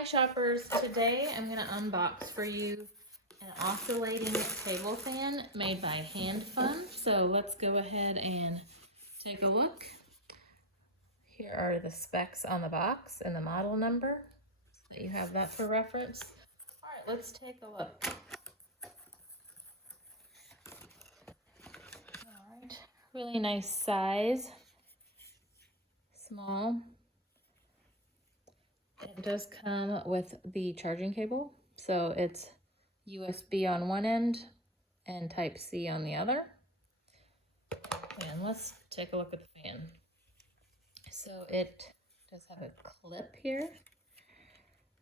Hi shoppers, today I'm going to unbox for you an oscillating table fan made by HandFun. So let's go ahead and take a look. Here are the specs on the box and the model number, so that you have that for reference. All right, let's take a look. All right, really nice size, small. It does come with the charging cable, so it's USB on one end and Type-C on the other. And let's take a look at the fan. So it does have a clip here.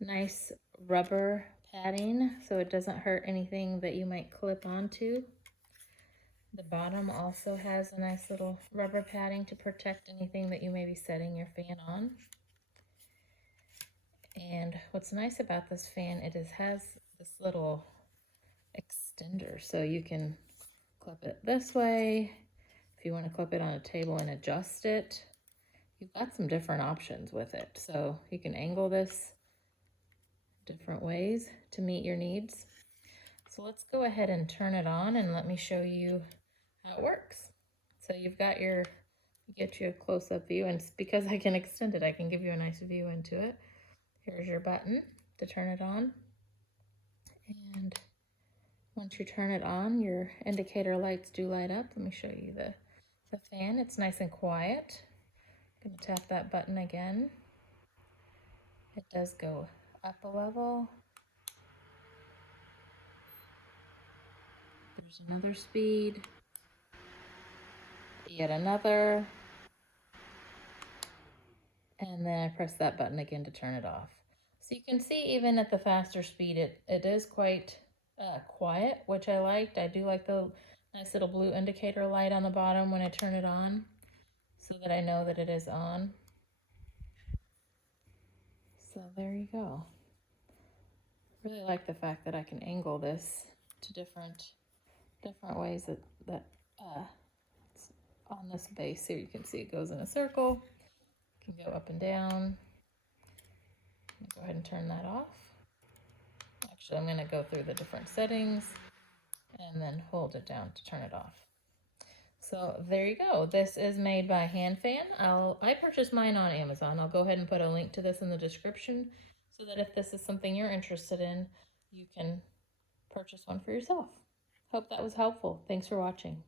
Nice rubber padding, so it doesn't hurt anything that you might clip onto. The bottom also has a nice little rubber padding to protect anything that you may be setting your fan on. And what's nice about this fan, it has this little extender, so you can clip it this way. If you want to clip it on a table and adjust it, you've got some different options with it. So you can angle this different ways to meet your needs. So let's go ahead and turn it on and let me show you how it works. So you've got your, get you a close-up view, and because I can extend it, I can give you a nice view into it. Here's your button to turn it on. And once you turn it on, your indicator lights do light up. Let me show you the fan. It's nice and quiet. I'm going to tap that button again. It does go up a level. There's another speed. Yet another. And then I press that button again to turn it off. So you can see even at the faster speed, it is quite quiet, which I liked. I do like the nice little blue indicator light on the bottom when I turn it on, so that I know that it is on. So there you go. Really like the fact that I can angle this to different ways that it's on this base here. You can see it goes in a circle. You can go up and down. Go ahead and turn that off. Actually, I'm going to go through the different settings and then hold it down to turn it off. So there you go. This is made by HandFan. I purchased mine on Amazon. I'll go ahead and put a link to this in the description so that if this is something you're interested in, you can purchase one for yourself. Hope that was helpful. Thanks for watching.